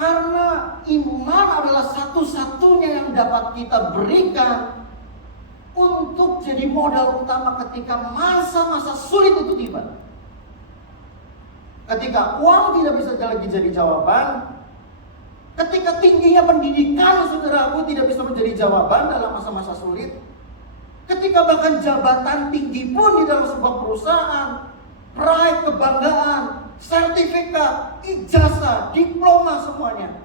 Karena iman adalah satu-satunya yang dapat kita berikan untuk jadi modal utama ketika masa-masa sulit itu tiba. Ketika uang tidak bisa lagi jadi jawaban, ketika tingginya pendidikan saudaraku tidak bisa menjadi jawaban dalam masa-masa sulit, ketika bahkan jabatan tinggi pun di dalam sebuah perusahaan, pride, kebanggaan, sertifikat, ijazah, diploma semuanya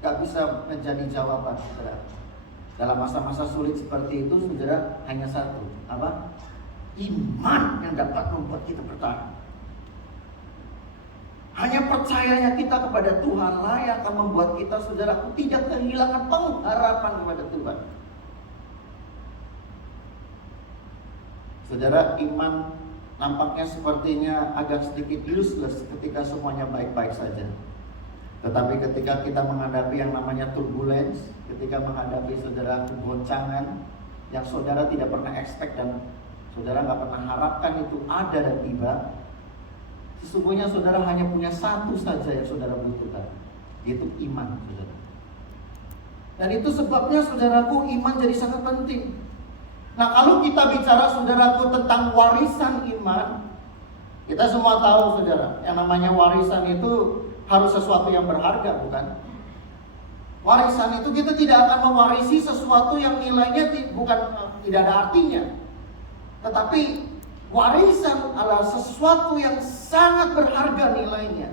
gak bisa menjadi jawaban, saudara. Dalam masa-masa sulit seperti itu, saudara, hanya satu, apa? Iman yang dapat membuat kita bertahan. Hanya percayanya kita kepada Tuhan lah yang akan membuat kita, saudaraku, tidak kehilangan pengharapan kepada Tuhan. Saudara, iman nampaknya sepertinya agak sedikit useless ketika semuanya baik-baik saja. Tetapi ketika kita menghadapi yang namanya turbulence, ketika menghadapi saudara goncangan yang saudara tidak pernah expect dan saudara gak pernah harapkan itu ada dan tiba, sesungguhnya saudara hanya punya satu saja yang saudara butuhkan, yaitu iman, saudara. Dan itu sebabnya, saudaraku, iman jadi sangat penting. Nah, kalau kita bicara, saudaraku, tentang warisan iman, kita semua tahu, saudara, yang namanya warisan itu harus sesuatu yang berharga, bukan? Warisan itu kita tidak akan mewarisi sesuatu yang nilainya tidak ada artinya. Tetapi warisan adalah sesuatu yang sangat berharga nilainya.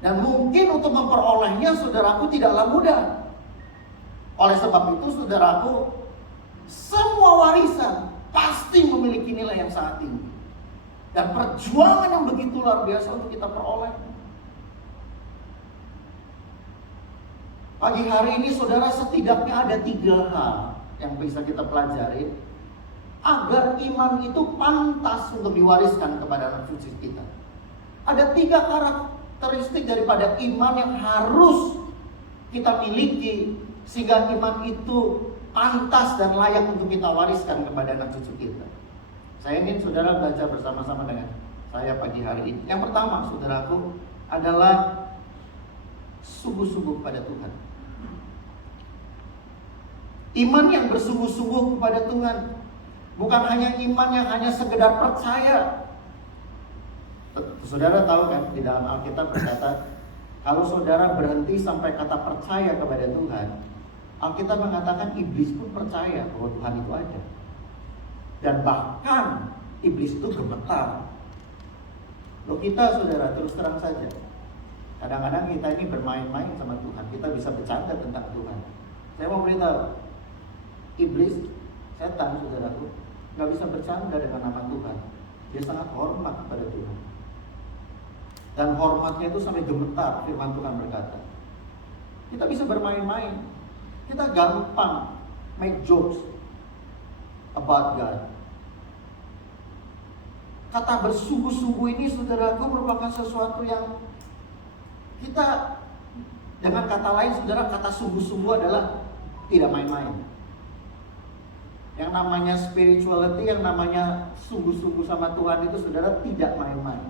Dan mungkin untuk memperolehnya, saudaraku, tidaklah mudah. Oleh sebab itu, saudaraku, semua warisan pasti memiliki nilai yang sangat tinggi. Dan perjuangan yang begitu luar biasa untuk kita peroleh. Pagi hari ini, saudara, setidaknya ada 3 hal yang bisa kita pelajari agar iman itu pantas untuk diwariskan kepada anak cucu kita. Ada 3 karakteristik daripada iman yang harus kita miliki sehingga iman itu pantas dan layak untuk kita wariskan kepada anak cucu kita. Saya ingin saudara belajar bersama-sama dengan saya pagi hari ini. Yang pertama, saudaraku, adalah sungguh-sungguh kepada Tuhan. Iman yang bersungguh-sungguh kepada Tuhan, bukan hanya iman yang hanya sekedar percaya. Saudara tahu kan, di dalam Alkitab berkata, kalau saudara berhenti sampai kata percaya kepada Tuhan, Alkitab mengatakan iblis pun percaya bahwa Tuhan itu ada. Dan bahkan iblis itu gemetar. Loh, kita, saudara, terus terang saja, kadang-kadang kita ini bermain-main sama Tuhan. Kita bisa bercanda tentang Tuhan. Saya mau beritahu, iblis, setan, saudaraku, gak bisa bercanda dengan nama Tuhan. Dia sangat hormat kepada Tuhan. Dan hormatnya itu sampai gemetar, firman Tuhan berkata. Kita bisa bermain-main. Kita gampang make jokes about God. Kata bersungguh-sungguh ini, saudaraku, merupakan sesuatu yang kita, dengan kata lain, saudara, kata sungguh-sungguh adalah tidak main-main. Yang namanya spirituality, yang namanya sungguh-sungguh sama Tuhan itu, saudara, tidak main-main.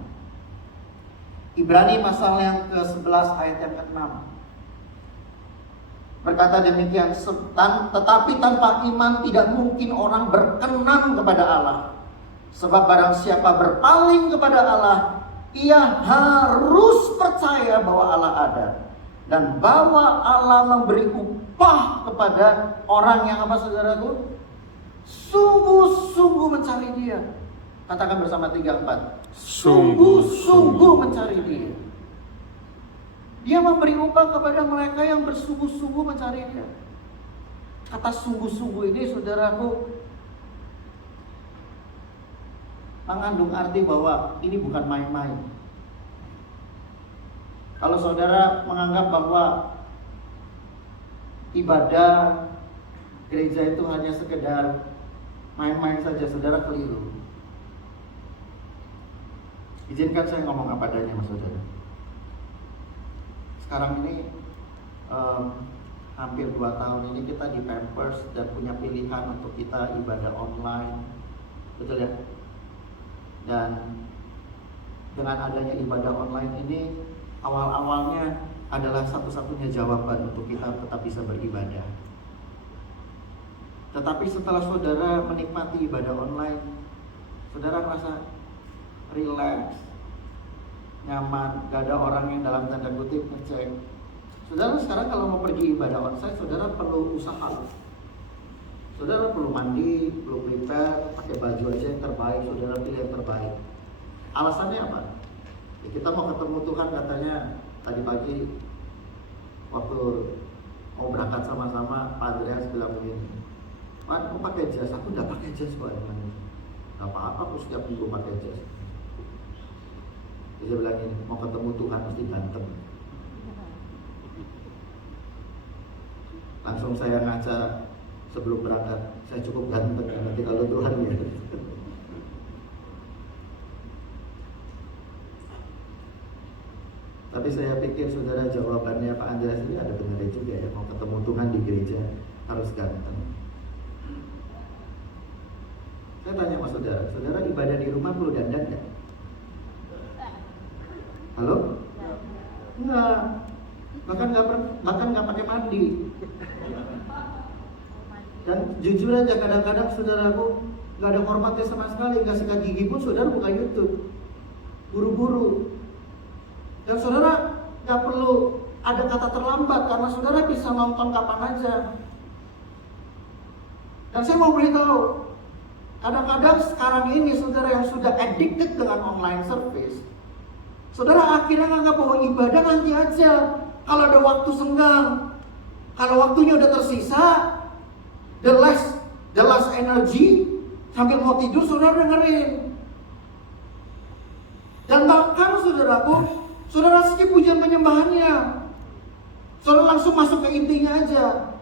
Ibrani pasal yang ke-11 ayat yang ke-6 berkata demikian, tetapi tanpa iman tidak mungkin orang berkenan kepada Allah. Sebab barang siapa berpaling kepada Allah, ia harus percaya bahwa Allah ada, dan bahwa Allah memberi upah kepada orang yang apa, saudaraku? Sungguh-sungguh mencari Dia. Katakan bersama 3-4. Sungguh-sungguh mencari Dia. Dia memberi upah kepada mereka yang bersungguh-sungguh mencari Dia. Kata sungguh-sungguh ini, saudaraku, mengandung arti bahwa ini bukan main-main. Kalau saudara menganggap bahwa ibadah gereja itu hanya sekedar main-main saja, saudara, keliru. Izinkan saya ngomong apa adanya, mas saudara. Sekarang ini hampir 2 tahun ini kita di Pampers dan punya pilihan untuk kita ibadah online, betul ya? Dan dengan adanya ibadah online ini, awal-awalnya adalah satu-satunya jawaban untuk kita tetap bisa beribadah. Tetapi setelah saudara menikmati ibadah online, saudara merasa relax, nyaman, gak ada orang yang dalam tanda kutip ngecek. Saudara sekarang kalau mau pergi ibadah onsite, saudara perlu usaha. Saudara perlu mandi, perlu prepare, pakai baju aja yang terbaik, saudara pilih yang terbaik. Alasannya apa? Ya, kita mau ketemu Tuhan katanya tadi pagi waktu mau berangkat sama-sama, Pak Andreas bilang begini, Pak, mau pakai jas? Aku udah pakai jas kok. Gak apa-apa, aku setiap minggu pakai jas. Dia bilang ini, mau ketemu Tuhan mesti ganteng. Langsung saya ngaca sebelum berangkat, saya cukup ganteng nanti kalau Tuhan ya. Tapi saya pikir saudara jawabannya Pak Andreas ini ada benarnya juga ya. Mau ketemu Tuhan di gereja harus ganteng. Saya tanya sama saudara, saudara ibadah di rumah perlu dandan gak? Halo? Enggak. Bahkan nggak pakai mandi. Dan jujur aja kadang-kadang saudaraku nggak ada hormatnya sama sekali, nggak sikat gigi pun saudara buka YouTube, buru-buru. Dan saudara nggak perlu ada kata terlambat karena saudara bisa nonton kapan aja. Dan saya mau beritahu, kadang-kadang sekarang ini saudara yang sudah addicted dengan online service, saudara akhirnya nganggap bahwa ibadah nanti aja. Kalau ada waktu senggang, kalau waktunya udah tersisa, the last energy, sambil mau tidur saudara dengerin. Dan bahkan saudaraku, saudara skip pujian penyembahannya, saudara langsung masuk ke intinya aja.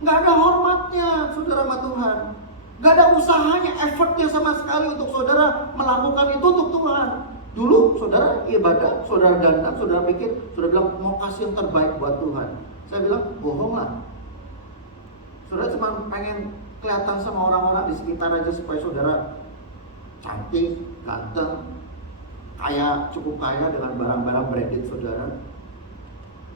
Nggak ada hormatnya saudara sama Tuhan, nggak ada usahanya, effortnya sama sekali untuk saudara melakukan itu untuk Tuhan. Dulu saudara ibadah, saudara dandan, saudara pikir, saudara bilang mau kasih yang terbaik buat Tuhan. Saya bilang bohong lah. Saudara cuma pengen kelihatan sama orang-orang di sekitar aja supaya saudara cantik, ganteng, kaya, cukup kaya dengan barang-barang branded saudara.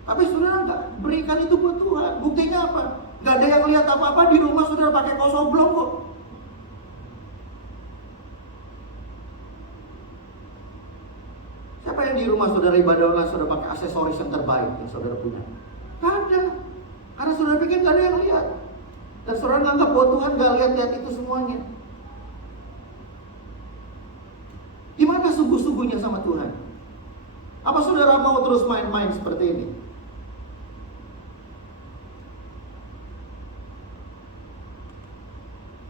Tapi saudara nggak berikan itu buat Tuhan. Buktinya apa? Nggak ada yang lihat apa-apa di rumah saudara pakai kaos oblong kok. Siapa yang di rumah saudara ibadah online saudara pakai aksesoris yang terbaik yang saudara punya? Nggak ada. Karena saudara pikir nggak ada yang lihat. Dan saudara nganggap bahwa Tuhan nggak lihat-lihat itu semuanya. Gimana sungguh-sungguhnya sama Tuhan? Apa saudara mau terus main-main seperti ini?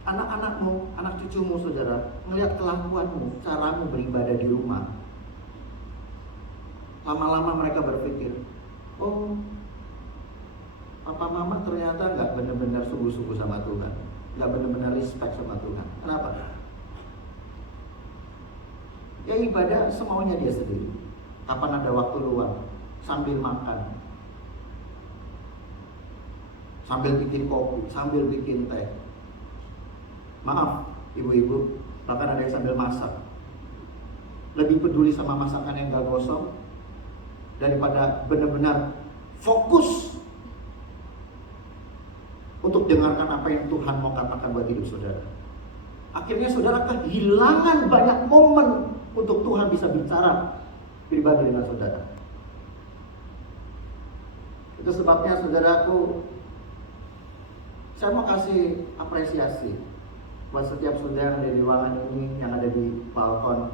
Anak-anakmu, anak cucumu saudara, melihat kelakuanmu, caramu beribadah di rumah. Lama-lama mereka berpikir, oh, papa mama ternyata nggak benar-benar sungguh-sungguh sama Tuhan, nggak benar-benar respect sama Tuhan. Kenapa? Ya ibadah semaunya dia sendiri. Kapan ada waktu luang, sambil makan, sambil bikin kopi, sambil bikin teh. Maaf, ibu-ibu, bahkan ada yang sambil masak. Lebih peduli sama masakan yang gak gosong daripada benar-benar fokus untuk dengarkan apa yang Tuhan mau katakan buat hidup saudara. Akhirnya saudara kehilangan banyak momen untuk Tuhan bisa bicara pribadi dengan saudara. Itu sebabnya saudaraku, saya mau kasih apresiasi buat setiap saudara yang ada di ruangan ini, yang ada di balkon.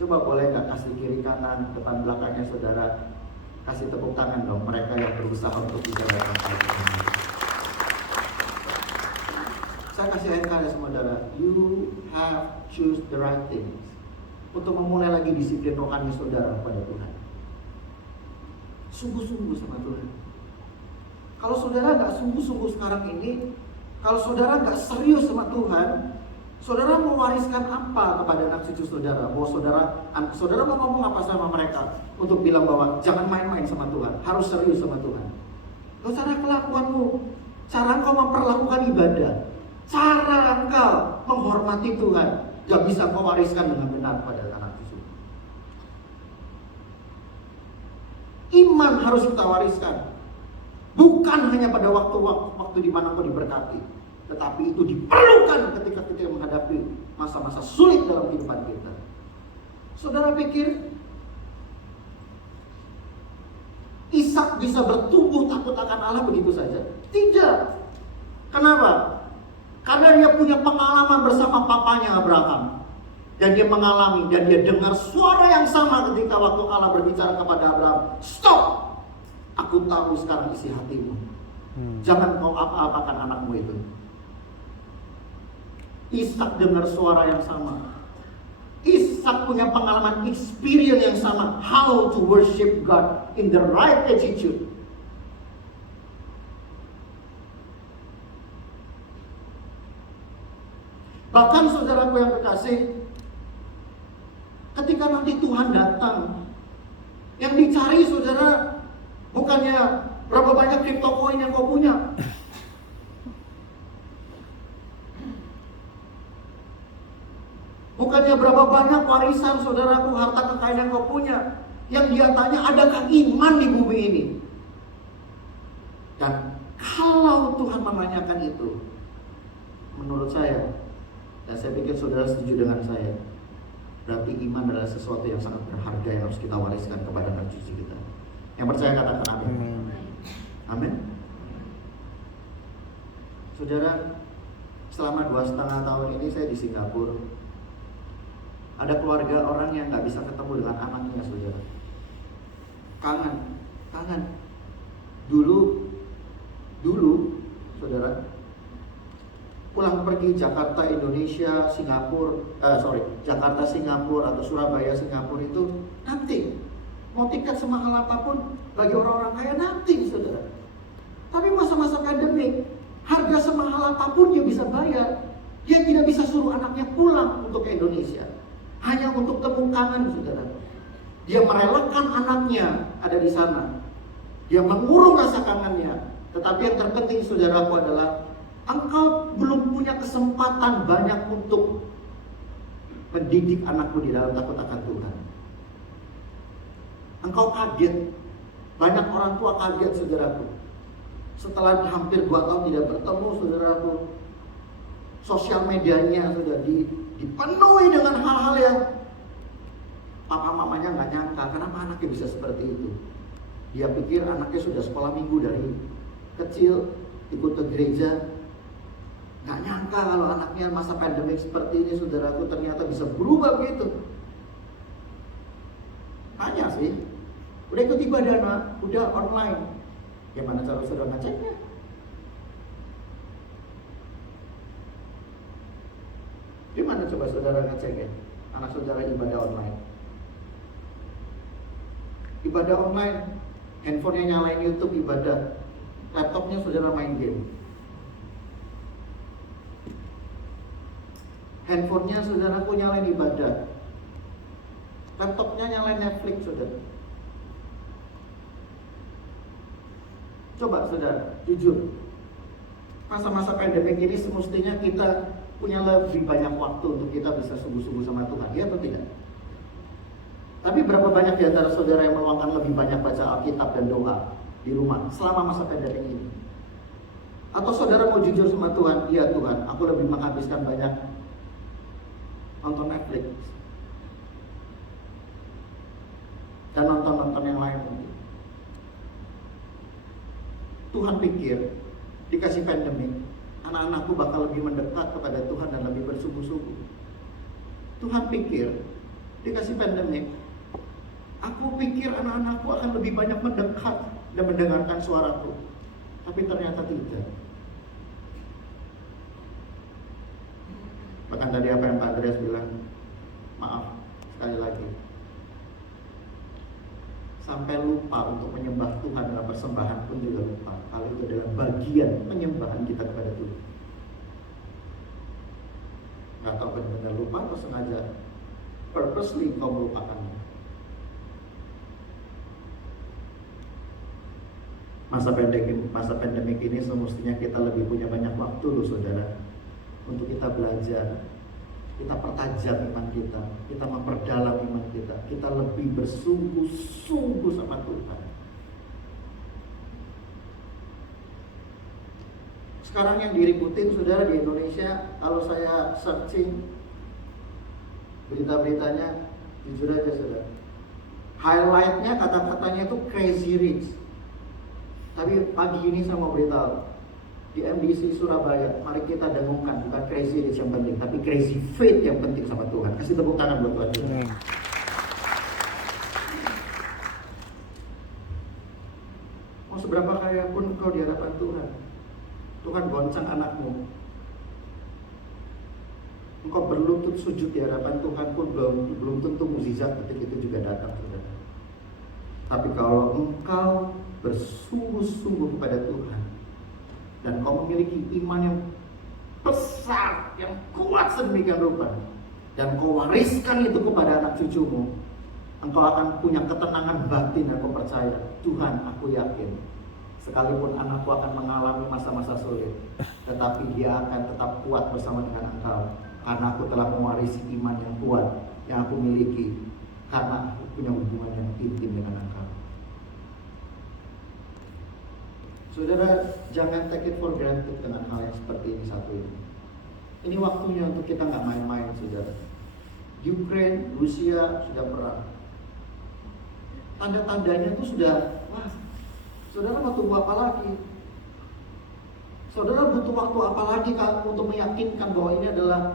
Coba boleh gak kasih kiri kanan, depan belakangnya saudara, kasih tepuk tangan dong mereka yang berusaha untuk bisa datang ke sini. Saya kasih encourage ya saudara, you have choose the right things untuk memulai lagi disiplin rohani saudara pada Tuhan. Sungguh-sungguh sama Tuhan. Kalau saudara gak sungguh-sungguh sekarang ini, kalau saudara gak serius sama Tuhan, saudara mau wariskan apa kepada anak cucu saudara? Bahwa saudara mau ngomong apa sama mereka untuk bilang bahwa jangan main-main sama Tuhan, harus serius sama Tuhan. Kalau cara kelakuanmu, cara engkau memperlakukan ibadah, cara engkau menghormati Tuhan, gak bisa engkau wariskan dengan benar pada anak cucu. Iman harus kita wariskan. Bukan hanya pada waktu di mana kau diberkati, tetapi itu diperlukan ketika kita menghadapi masa-masa sulit dalam kehidupan kita. Saudara pikir Ishak bisa bertumbuh takut akan Allah begitu saja? Tidak. Kenapa? Karena dia punya pengalaman bersama papanya Abraham. Dan dia mengalami dan dia dengar suara yang sama ketika waktu Allah berbicara kepada Abraham. Stop! Aku tahu sekarang isi hatimu. Jangan kau apa-apakan anakmu itu. Ishak dengar suara yang sama. Ishak punya pengalaman experience yang sama. How to worship God in the right attitude. Bahkan saudaraku yang kekasih, ketika nanti Tuhan datang, yang dicari saudara bukannya berapa banyak crypto coin yang kau punya. Bukannya berapa banyak warisan saudaraku, harta kekayaan yang kau punya. Yang dia tanya, adakah iman di bumi ini? Dan kalau Tuhan menanyakan itu, menurut saya, dan saya pikir saudara setuju dengan saya, berarti iman adalah sesuatu yang sangat berharga yang harus kita wariskan kepada anak cucu kita. Yang percaya katakan amin. Amin. Saudara, selama 2,5 tahun ini saya di Singapura. Ada keluarga orang yang gak bisa ketemu dengan anaknya, saudara. Kangen. Dulu, saudara, pulang pergi Jakarta, Indonesia, Jakarta, Singapura atau Surabaya, Singapura itu nanti mau tiket semahal apapun bagi orang-orang kaya nanti, saudara. Tapi masa-masa pandemik, harga semahal apapun dia bisa bayar. Dia tidak bisa suruh anaknya pulang untuk ke Indonesia, hanya untuk tepuk tangan, saudara. Dia merelakan anaknya ada di sana. Dia mengurung rasa kangennya. Tetapi yang terpenting, saudaraku, adalah engkau belum punya kesempatan banyak untuk mendidik anakmu di dalam takut akan Tuhan. Engkau kaget. Banyak orang tua kaget, saudaraku. Setelah hampir 2 tahun tidak bertemu, saudaraku, sosial medianya sudah dipenuhi dengan hal-hal yang papa mamanya nggak nyangka. Kenapa anaknya bisa seperti itu? Dia pikir anaknya sudah sekolah minggu dari kecil, ikut ke gereja. Nggak nyangka kalau anaknya masa pandemik seperti ini, saudaraku, ternyata bisa berubah begitu. Tanya sih, udah ikut ibadah nak? Udah online. Gimana cara saudara ngeceknya? Gimana coba saudara ngeceknya? Anak saudara ibadah online. Ibadah online, handphonenya nyalain YouTube ibadah, laptopnya saudara main game. Handphonenya saudaraku nyalain ibadah, laptopnya nyalain Netflix, saudara. Coba saudara, jujur, masa-masa pandemik ini semestinya kita punya lebih banyak waktu untuk kita bisa sungguh-sungguh sama Tuhan, ya atau tidak? Tapi berapa banyak di antara saudara yang meluangkan lebih banyak baca Alkitab dan doa di rumah selama masa pandemik ini? Atau saudara mau jujur sama Tuhan, iya Tuhan, aku lebih menghabiskan banyak nonton Netflix dan nonton-nonton yang lain mungkin. Tuhan pikir dikasih pandemik, anak-anakku bakal lebih mendekat kepada Tuhan dan lebih bersungguh-sungguh. Tuhan pikir dikasih pandemik, aku pikir anak-anakku akan lebih banyak mendekat dan mendengarkan suaraku. Tapi ternyata tidak. Bahkan tadi apa yang Pak Andreas bilang, maaf sekali lagi, sampai lupa untuk menyembah Tuhan dalam persembahan pun juga lupa. Kalau itu adalah bagian penyembahan kita kepada Tuhan. Gak tahu benar-benar lupa atau sengaja purposely kau melupakannya. Masa pandemik ini semestinya kita lebih punya banyak waktu loh saudara, untuk kita belajar, kita pertajam iman kita memperdalam iman kita lebih bersungguh-sungguh sama Tuhan. Sekarang yang diributin saudara di Indonesia, kalau saya searching berita-beritanya, jujur aja saudara, highlightnya kata-katanya itu crazy rich. Tapi pagi ini saya mau beritahu, di MDC Surabaya, mari kita dengungkan bukan crazy rich yang penting, tapi crazy faith yang penting sama Tuhan. Kasih tepuk tangan buat Tuhan. Mau seberapa kaya pun kau di hadapan Tuhan, Tuhan goncang anakmu, engkau berlutut sujud di hadapan Tuhan pun belum tentu mukjizat ketika itu juga datang, saudara. Tapi kalau engkau bersungguh-sungguh kepada Tuhan dan kau memiliki iman yang besar, yang kuat sedemikian rupa, dan kau wariskan itu kepada anak cucumu, engkau akan punya ketenangan batin. Aku percaya, Tuhan, aku yakin sekalipun anakku akan mengalami masa-masa sulit, tetapi dia akan tetap kuat bersama dengan engkau, karena aku telah mewarisi iman yang kuat yang aku miliki, karena aku punya hubungan yang intim dengan engkau. Saudara, jangan take it for granted dengan hal yang seperti ini satu ini. Ini waktunya untuk kita nggak main-main, saudara. Ukraine, Rusia sudah perang. Tanda-tandanya itu sudah, wah, saudara mau tunggu apa lagi? Saudara butuh waktu apa lagi untuk meyakinkan bahwa ini adalah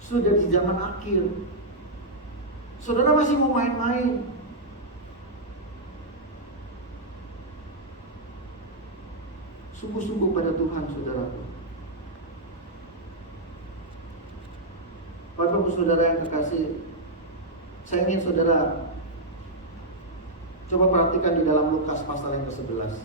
sudah di zaman akhir? Saudara masih mau main-main? Sungguh-sungguh pada Tuhan, saudaraku. Bapak Ibu saudara yang kekasih, saya ingin saudara coba perhatikan di dalam Lukas pasal yang ke-11.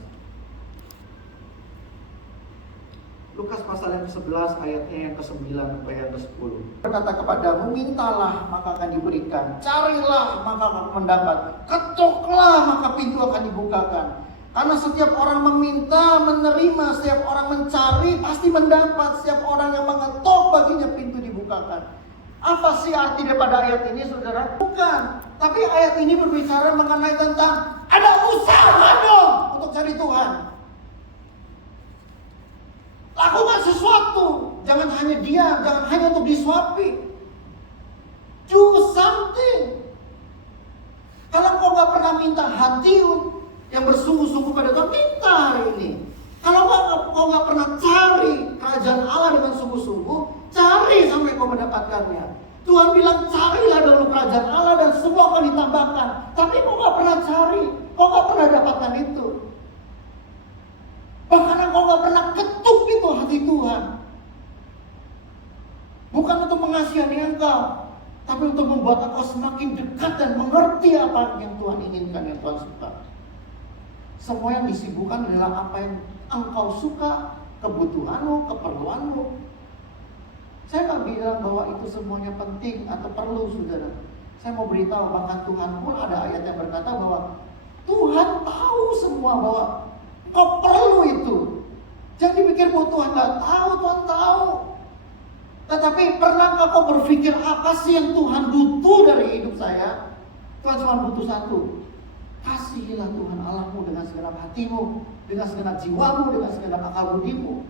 Lukas pasal yang ke-11 ayatnya yang ke-9 sampai yang ke-10. Berkata kepadamu, mintalah maka akan diberikan, carilah maka akan mendapat, ketoklah maka pintu akan dibukakan. Karena setiap orang meminta, menerima, setiap orang mencari, pasti mendapat. Setiap orang yang mengetok, baginya pintu dibukakan. Apa sih arti daripada ayat ini, saudara? Bukan. Tapi ayat ini berbicara mengenai tentang ada usaha dong untuk cari Tuhan. Lakukan sesuatu. Jangan hanya diam, jangan hanya untuk disuapi. Do something. Kalau kau gak pernah minta hati yang bersungguh-sungguh pada Tuhan, minta hari ini. Kalau kau gak pernah cari kerajaan Allah dengan sungguh-sungguh, cari sampai kau mendapatkannya. Tuhan bilang carilah dulu kerajaan Allah dan semua akan ditambahkan. Tapi kau gak pernah cari, kau gak pernah dapatkan itu. Bahkan kau gak pernah ketuk itu hati Tuhan. Bukan untuk mengasihani engkau, tapi untuk membuat engkau semakin dekat dan mengerti apa yang Tuhan inginkan, yang Tuhan suka. Semua yang disibukkan adalah apa yang engkau suka, kebutuhanmu, keperluanmu. Saya nggak bilang bahwa itu semuanya penting atau perlu, saudara. Saya mau beritahu, bahkan Tuhan pun ada ayat yang berkata bahwa Tuhan tahu semua bahwa kau perlu itu. Jangan dipikir bahwa Tuhan nggak tahu, Tuhan tahu. Tetapi pernahkah kau berpikir apa sih yang Tuhan butuh dari hidup saya? Tuhan cuma butuh satu. Kasihilah Tuhan Allahmu dengan segenap hatimu, dengan segenap jiwamu, dengan segenap akal budimu.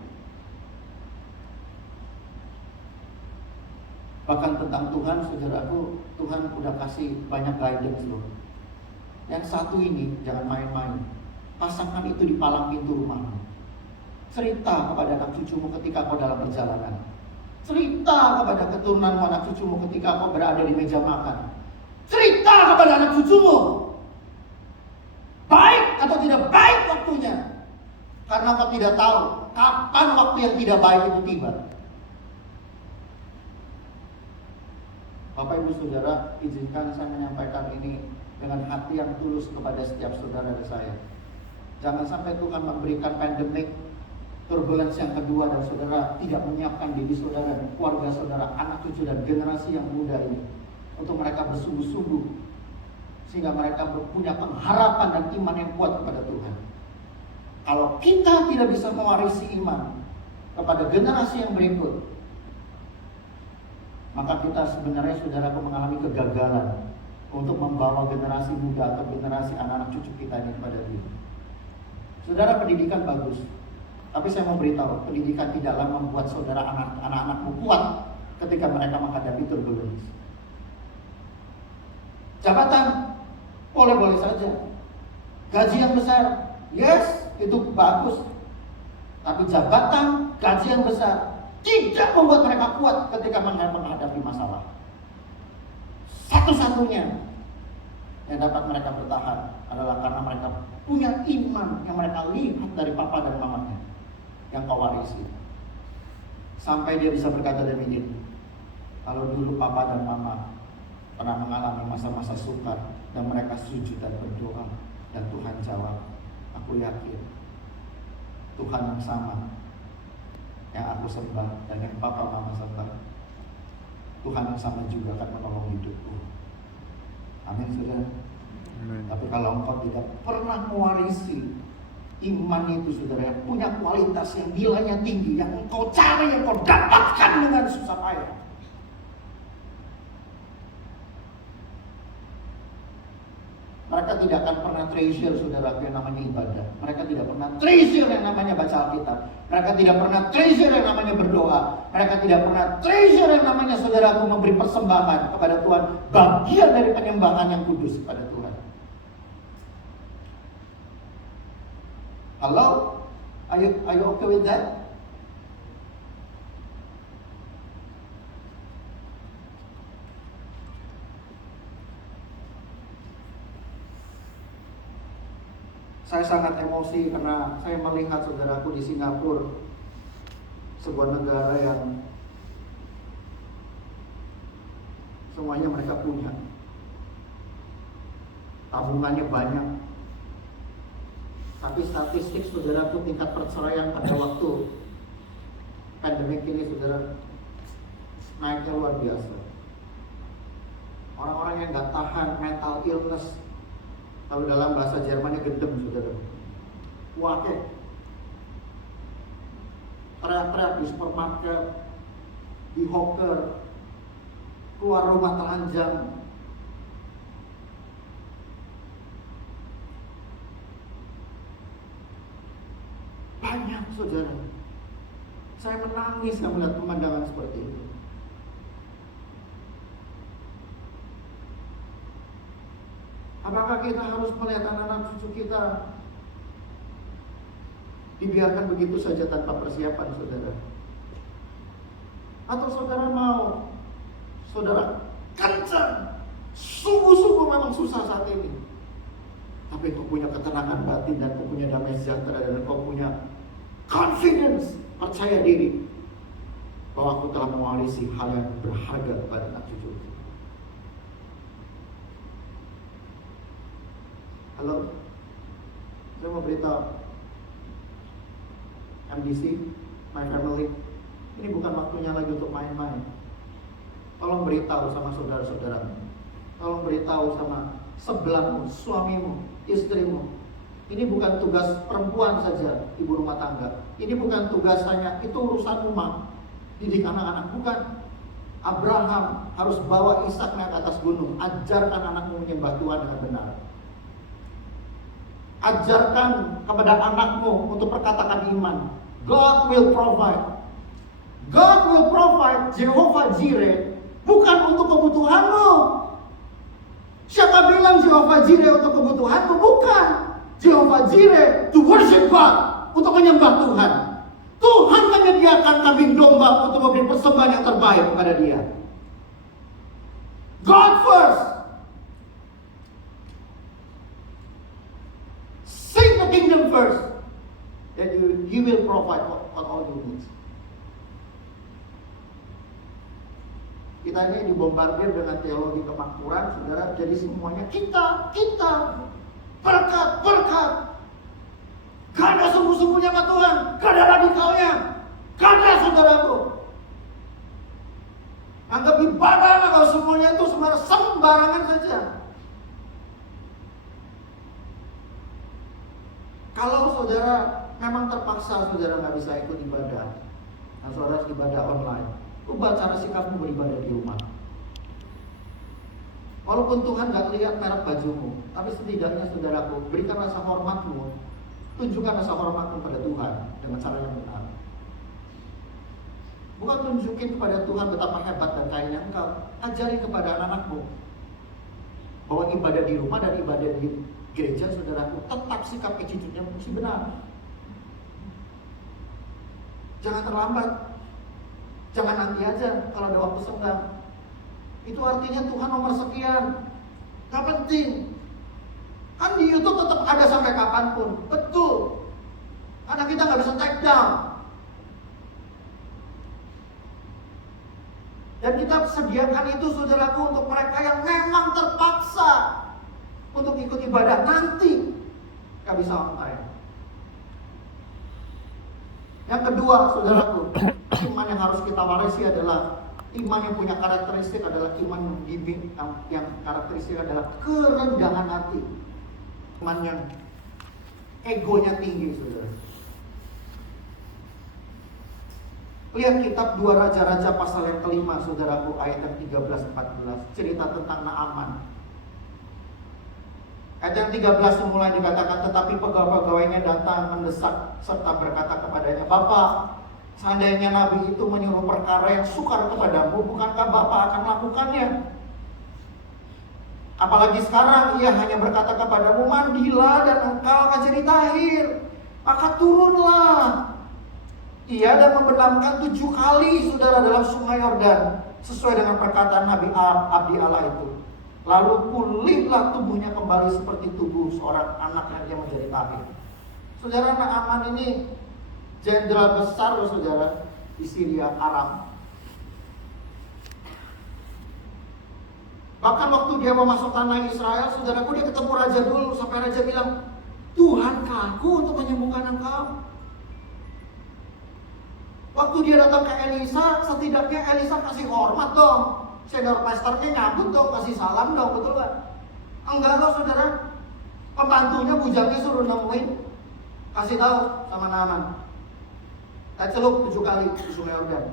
Bahkan tentang Tuhan, saudaraku, Tuhan udah kasih banyak guidance loh. Yang satu ini, jangan main-main. Pasangkan itu di palang pintu rumahmu. Cerita kepada anak cucumu ketika kau dalam perjalanan. Cerita kepada keturunanmu, anak cucumu ketika kau berada di meja makan. Cerita kepada anak cucumu. Baik atau tidak baik waktunya. Karena kau tidak tahu kapan waktu yang tidak baik itu tiba. Bapak Ibu Saudara, izinkan saya menyampaikan ini dengan hati yang tulus kepada setiap saudara dan saya. Jangan sampai Tuhan memberikan pandemik, turbulensi yang kedua, dan saudara tidak menyiapkan diri saudara, keluarga saudara, anak cucu dan generasi yang muda ini untuk mereka bersungguh-sungguh, sehingga mereka punya pengharapan dan iman yang kuat kepada Tuhan. Kalau kita tidak bisa mewarisi iman kepada generasi yang berikut, maka kita sebenarnya, saudaraku, mengalami kegagalan untuk membawa generasi muda atau generasi anak-anak cucu kita ini kepada Dia. Saudara, pendidikan bagus, Tapi saya mau beritahu, pendidikan tidaklah membuat saudara anak-anakmu kuat ketika mereka menghadapi turbulence. Jabatan, boleh-boleh saja. Gaji yang besar, yes, itu bagus. Tapi jabatan, gaji yang besar tidak membuat mereka kuat ketika menghadapi masalah. Satu-satunya yang dapat mereka bertahan adalah karena mereka punya iman yang mereka lihat dari papa dan mamanya yang kau warisi. Sampai dia bisa berkata demikian, kalau dulu papa dan mama pernah mengalami masa-masa sukar dan mereka sujud dan berdoa dan Tuhan jawab, aku yakin Tuhan yang sama yang aku sembah dan yang papa mama sembah, Tuhan yang sama juga akan menolong hidupku. Amin, saudara. Tapi kalau engkau tidak pernah mewarisi iman itu, saudara, yang punya kualitas yang nilainya tinggi, yang engkau cari, yang engkau dapatkan dengan susah payah, mereka tidak akan pernah treasure, saudara, yang namanya ibadah. Mereka tidak pernah treasure yang namanya baca Alkitab. Mereka tidak pernah treasure yang namanya berdoa. Mereka tidak pernah treasure yang namanya, saudaraku, memberi persembahan kepada Tuhan, bagian dari penyembahan yang kudus kepada Tuhan. Halo? Are you okay with that? Saya sangat emosi karena saya melihat saudaraku di Singapura, sebuah negara yang semuanya mereka punya, tabungannya banyak. Tapi statistik, saudaraku, tingkat perceraian pada waktu pandemik ini, saudara, naiknya luar biasa. Orang-orang yang gak tahan mental illness, kalau dalam bahasa Jermannya gedem, saudara, wake, teriak-teriak di supermarket, di hawker, keluar rumah telanjang. Banyak, saudara. Saya menangis melihat pemandangan seperti itu. Apakah kita harus melihat anak-anak cucu kita dibiarkan begitu saja tanpa persiapan, saudara? Atau saudara mau, saudara kencang, sungguh-sungguh memang susah saat ini, tapi kau punya ketenangan batin dan kau punya damai sejahtera dan kau punya confidence, percaya diri bahwa aku telah mewarisi hal yang berharga kepada anak cucu. Halo, saya mau beritahu MDC, my family, ini bukan waktunya lagi untuk main-main. Tolong beritahu sama saudara-saudaramu, tolong beritahu sama sebelahmu, suamimu, istrimu. Ini bukan tugas perempuan saja, ibu rumah tangga. Ini bukan tugas hanya, itu urusan rumah, didik anak-anak, bukan. Abraham harus bawa Ishak naik ke atas gunung. Ajarkan anakmu menyembah Tuhan dengan benar. Ajarkan kepada anakmu untuk perkatakan iman. God will provide. God will provide, Jehovah Jireh, bukan untuk kebutuhanmu. Siapa bilang Jehovah Jireh untuk kebutuhanmu? Bukan. Jehovah Jireh to worship God, untuk menyembah Tuhan. Tuhan menyediakan kambing domba untuk memberi persembahan yang terbaik kepada Dia. God first. Seek the kingdom first, then He will provide what all you need. Kita ini dibombardir dengan teologi kemakmuran, saudara. Jadi semuanya kita, berkat. Gak ada sungguh-sungguhnya sama Tuhan, gak ada radikalnya, gak ada, saudaraku. Anggap ibadah lah kalau semuanya itu sembarangan saja. Kalau saudara memang terpaksa saudara gak bisa ikut ibadah, nah saudara ibadah online, ubah cara sikapmu beribadah di rumah. Walaupun Tuhan gak lihat merek bajumu, tapi setidaknya saudaraku, berikan rasa hormatmu Tunjukkan rasa hormat kepada Tuhan dengan cara yang benar. Bukan tunjukin kepada Tuhan betapa hebat dan kayanya engkau. Ajari kepada anak-anakmu bahwa ibadah di rumah dan ibadah di gereja, saudaraku, tetap sikap attitude-nya mesti benar. Jangan terlambat. Jangan nanti aja kalau ada waktu senggang. Itu artinya Tuhan nomor sekian. Gak penting. Kan di YouTube tetap ada sampai kapanpun. Betul. Karena kita gak bisa take down. Dan kita sediakan itu, saudaraku, untuk mereka yang memang terpaksa untuk ikut ibadah nanti. Gak bisa on time. Yang kedua, saudaraku, iman yang harus kita warisi adalah iman yang punya karakteristik adalah iman yang karakteristik adalah kerendahan hati. Iman yang egonya tinggi, saudara. Lihat kitab 2 Raja-Raja pasal yang kelima, saudaraku, ayat yang 13-14. Cerita tentang Naaman. Ayat yang 13 mulai dikatakan, tetapi pegawai-pegawainya datang mendesak serta berkata kepadanya, Bapak, seandainya Nabi itu menyuruh perkara yang sukar kepadamu, bukankah Bapak akan melakukannya? Apalagi sekarang ia hanya berkata kepadamu, mandilah dan engkau akan jadi tahir. Maka turunlah. Ia dan membenamkan 7 kali, saudara, dalam sungai Yordan, sesuai dengan perkataan Nabi Abdi Allah itu. Lalu pulihlah tubuhnya kembali seperti tubuh seorang anak yang dia menjadi tahir. Saudara, Naaman ini jenderal besar, saudara, di Syria, Aram. Bahkan waktu dia mau masuk tanah Israel, saudaraku, dia ketemu raja dulu, sampai raja bilang, Tuhankah aku untuk menyembuhkan engkau? Waktu dia datang ke Elisa, setidaknya Elisa kasih hormat dong. Senior pastornya nyambut dong, kasih salam dong, betul gak? Enggak loh, saudara. Pembantunya, bujangnya suruh nemuin, kasih tahu sama Naaman. Saya celup 7 kali di sungai Yordan.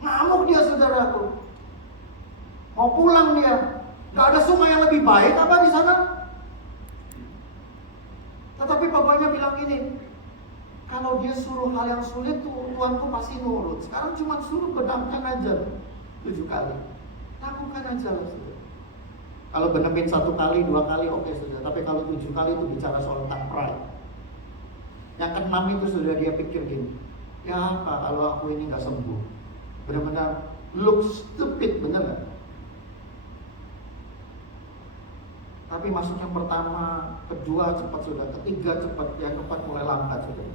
Ngamuk dia, saudaraku. Mau pulang dia. Gak ada sungai yang lebih baik apa di sana? Tetapi pegawainya bilang gini, kalau dia suruh hal yang sulit, tuanku pasti nurut. Sekarang cuma suruh benamkan aja 7 kali. Lakukan aja lah, saudara. Kalau benemin 1 kali, 2 kali, oke, saudara. Tapi kalau 7 kali itu bicara soal tentang pride. Yang ke-6 itu sudah dia pikir gini, ya apa kalau aku ini gak sembuh? Benar-benar look stupid, bener gak? Tapi masuk yang pertama, kedua cepat sudah, ketiga cepat, yang keempat mulai lambat sudah.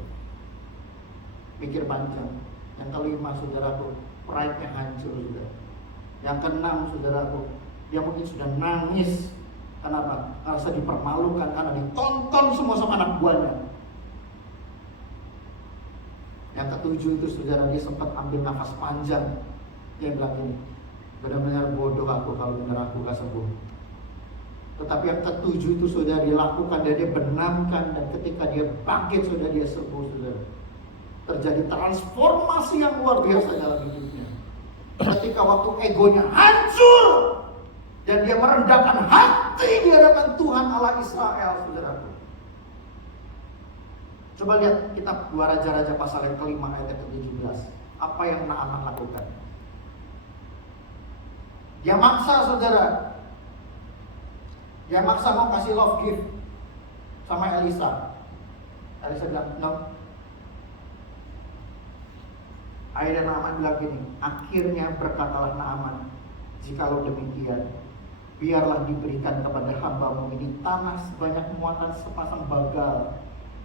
Mikir panjang. Yang kelima, saudaraku, pride-nya hancur sudah. Yang keenam, saudaraku, dia mungkin sudah nangis. Kenapa? Karena dipermalukan, karena ditonton semua sama anak buahnya. Yang ketujuh itu, saudara, dia sempat ambil nafas panjang. Dia bilang ini, benar-benar bodoh aku kalau benar aku gak sembuh. Tetapi yang ketujuh itu sudah dilakukan dan dia benamkan, dan ketika dia bangkit sudah dia sembuh, saudara. Terjadi transformasi yang luar biasa dalam hidupnya. Ketika waktu egonya hancur dan dia merendahkan hati di hadapan Tuhan Allah Israel, saudaraku. Coba lihat kitab 2 Raja-Raja pasal yang kelima ayat ke-17. Apa yang Naaman lakukan? Dia maksa, saudara. Dia maksa mau kasih love gift sama Elisa. Elisa bilang, no. Akhirnya Naaman bilang gini, akhirnya berkatalah Naaman, jikalau demikian, biarlah diberikan kepada hambamu ini tanah sebanyak muatan sepasang bagal.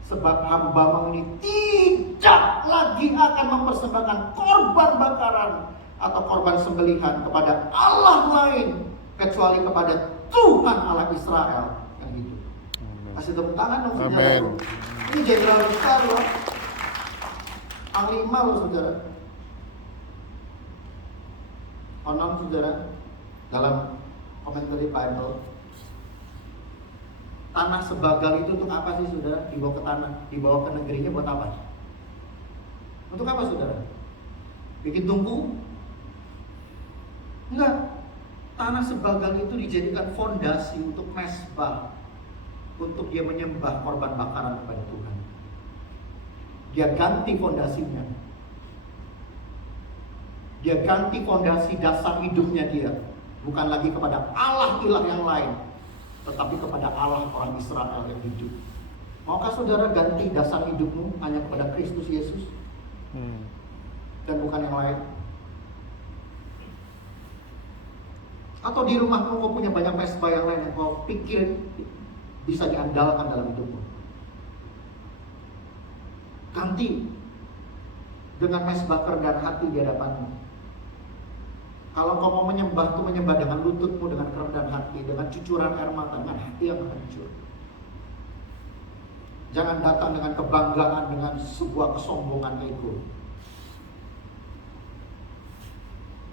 Sebab hambamu ini tidak lagi akan mempersembahkan korban bakaran atau korban sembelihan kepada Allah lain, kecuali kepada Tuhan Allah Israel yang hidup. Kasih tepuk tangan dong, saudara. Ini jenderal besar loh. Panglima loh, saudara. Konon, saudara, dalam komentari Bible, tanah sebagal itu untuk apa sih, saudara? Dibawa ke tanah, dibawa ke negerinya buat apa? Untuk apa, saudara? Bikin tungku? Enggak. Tanah sebagal itu dijadikan fondasi untuk mesbah. untuk dia menyembah korban bakaran kepada Tuhan. Dia ganti fondasinya. Dia ganti fondasi dasar hidupnya dia. Bukan lagi kepada Allah ilah yang lain, tetapi kepada Allah orang Israel yang hidup. Maukah saudara ganti dasar hidupmu hanya kepada Kristus Yesus? Dan bukan yang lain? Atau di rumahmu kau punya banyak mesbah yang lain yang kau pikir bisa diandalkan dalam hidupmu? Ganti dengan mesbah kerendahan hati di hadapanmu. Kalau kau mau menyembah, itu menyembah dengan lututmu, dengan kerendahan hati, dengan cucuran air mata, dengan hati yang hancur. Jangan datang dengan kebanggaan, dengan sebuah kesombongan ego.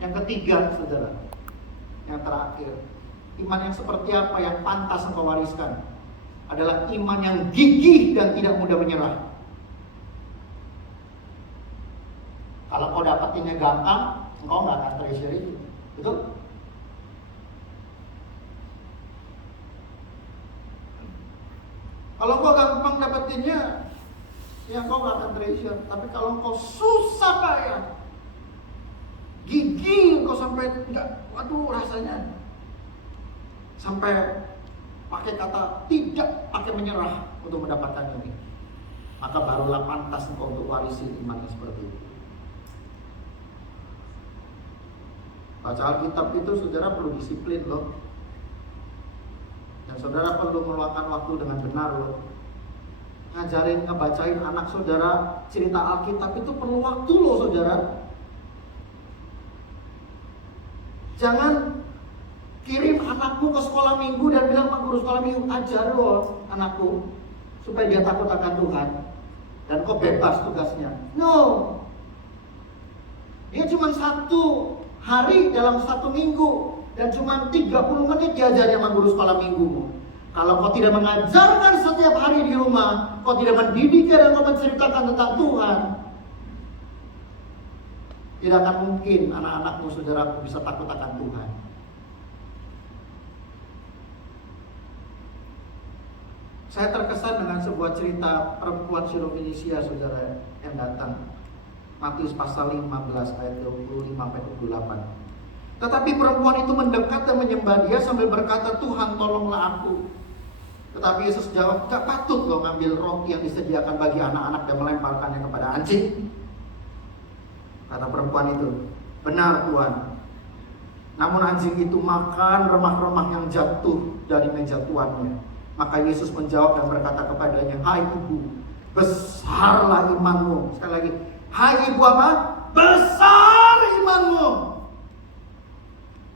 Yang ketiga, saudara, yang terakhir, iman yang seperti apa yang pantas engkau wariskan adalah iman yang gigih dan tidak mudah menyerah. Kalau kau dapatinnya gampang, engkau nggak akan treasure itu, betul? Kalau engkau gampang dapatinnya, ya engkau nggak akan treasure. Tapi kalau engkau susah payah, gigih engkau sampai enggak, waduh rasanya, sampai pakai kata tidak pakai menyerah untuk mendapatkan ini, maka barulah pantas engkau untuk warisi iman yang seperti itu. Baca Alkitab itu saudara perlu disiplin loh. Dan saudara perlu meluangkan waktu dengan benar loh. Ngajarin, ngebacain anak saudara cerita Alkitab itu perlu waktu loh saudara. Jangan kirim anakmu ke sekolah minggu dan bilang, Pak Guru sekolah minggu ajar loh anakku supaya dia takut akan Tuhan dan kau bebas tugasnya. No. Dia cuma 1 hari dalam 1 minggu dan cuma 30 menit diajarnya sama guru sekolah minggumu. Kalau kau tidak mengajarkan setiap hari di rumah, kau tidak mendidik dan kau menceritakan tentang Tuhan, tidak akan mungkin anak-anakmu saudara bisa takut akan Tuhan. Saya terkesan dengan sebuah cerita perempuan Sirofenisia saudara yang datang. Matius pasal 15 ayat 25-28. Tetapi perempuan itu mendekat dan menyembah dia sambil berkata, Tuhan tolonglah aku. Tetapi Yesus jawab, gak patut lo ngambil roti yang disediakan bagi anak-anak dan melemparkannya kepada anjing. Kata perempuan itu, benar Tuhan. Namun anjing itu makan remah-remah yang jatuh dari meja tuannya. Maka Yesus menjawab dan berkata kepadanya, hai ibu, besarlah imanmu. Sekali lagi, hai ibu apa? Besar imanmu.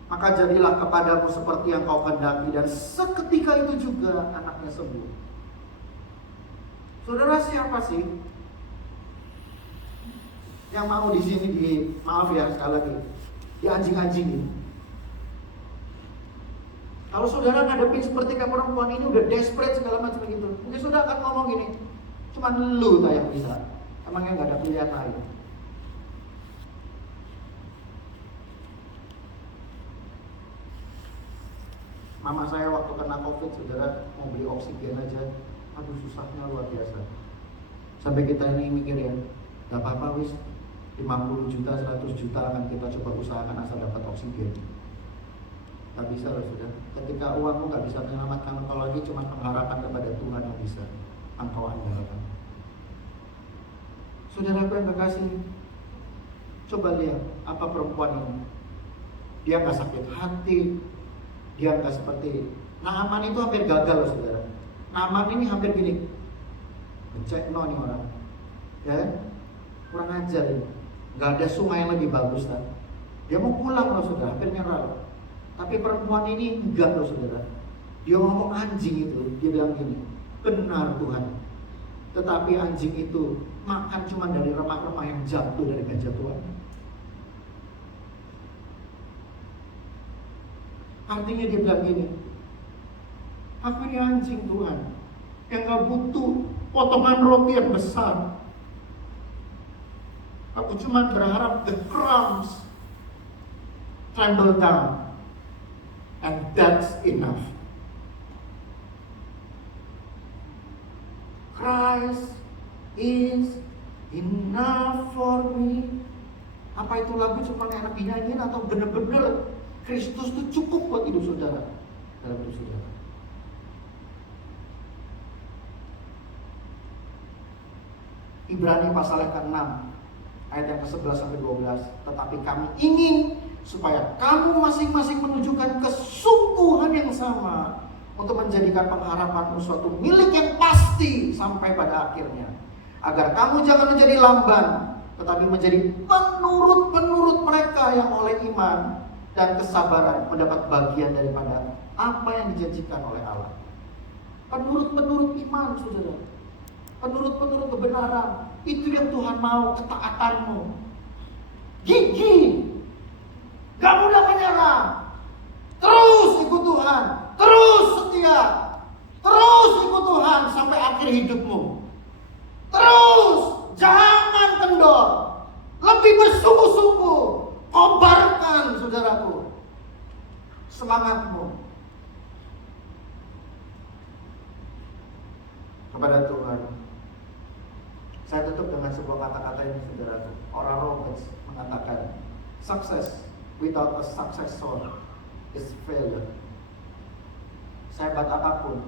Maka jadilah kepadamu seperti yang kau kehendaki. Dan seketika itu juga anaknya sembuh. Saudara, siapa sih yang mau di sini maaf ya sekali lagi, di anjing-anjingin? Kalau saudara ngadepin seperti kayak perempuan ini udah desperate segala macam begitu, mungkin saudara akan ngomong gini, cuman lu tak yang bisa. Emangnya nggak ada pilihan lain? Mama saya waktu kena COVID, saudara, mau beli oksigen aja, aduh susahnya luar biasa. Sampai kita ini mikir ya, gak apa-apa wis, 50 juta, 100 juta akan kita coba usahakan asal dapat oksigen. Gak bisa loh saudara. Ketika uangmu gak bisa menyelamatkan engkau lagi, cuma pengharapan kepada Tuhan yang bisa engkau andalkan. Saudara yang kekasih, coba lihat apa perempuan ini. Dia gak sakit hati, dia gak seperti Naaman itu hampir gagal loh saudara. Naaman ini hampir gini, becek no nih orang, ya kurang ajar ini. Gak ada sungai yang lebih bagus kan. Dia mau pulang loh saudara, hampir nyerah loh. Tapi perempuan ini enggak loh saudara. Dia ngomong anjing itu, dia bilang gini, benar Tuhan. Tetapi anjing itu makan cuma dari remah-remah yang jatuh dari meja Tuhan. Artinya dia bilang gini, aku ini anjing Tuhan, yang gak butuh potongan roti yang besar. Aku cuma berharap the crumbs tremble down, and that's enough. Christ is enough for me. Apa itu lagu cuma enak dinyanyiin atau bener-bener Kristus itu cukup buat hidup saudara, dalam hidup saudara? Ibrani pasal yang ke-6 ayat yang ke-11 sampai 12. Tetapi kami ingin supaya kamu masing-masing menunjukkan kesungguhan yang sama untuk menjadikan pengharapanmu suatu milik yang pasti sampai pada akhirnya, agar kamu jangan menjadi lamban, tetapi menjadi penurut-penurut mereka yang oleh iman dan kesabaran mendapat bagian daripada apa yang dijanjikan oleh Allah. Penurut-penurut iman, saudara. Penurut-penurut kebenaran. Itu yang Tuhan mau, ketaatanmu. Gigih. Gak mudah menyerah. Terus ikut Tuhan. Terus setia. Terus ikut Tuhan sampai akhir hidupmu. Terus jangan kendor. Lebih bersungguh-sungguh. Kobarkan, saudaraku, semangatmu kepada Tuhan. Saya tutup dengan sebuah kata-kata ini, saudaraku. Oral Roberts mengatakan, success without a successor is failure. Sehebat apapun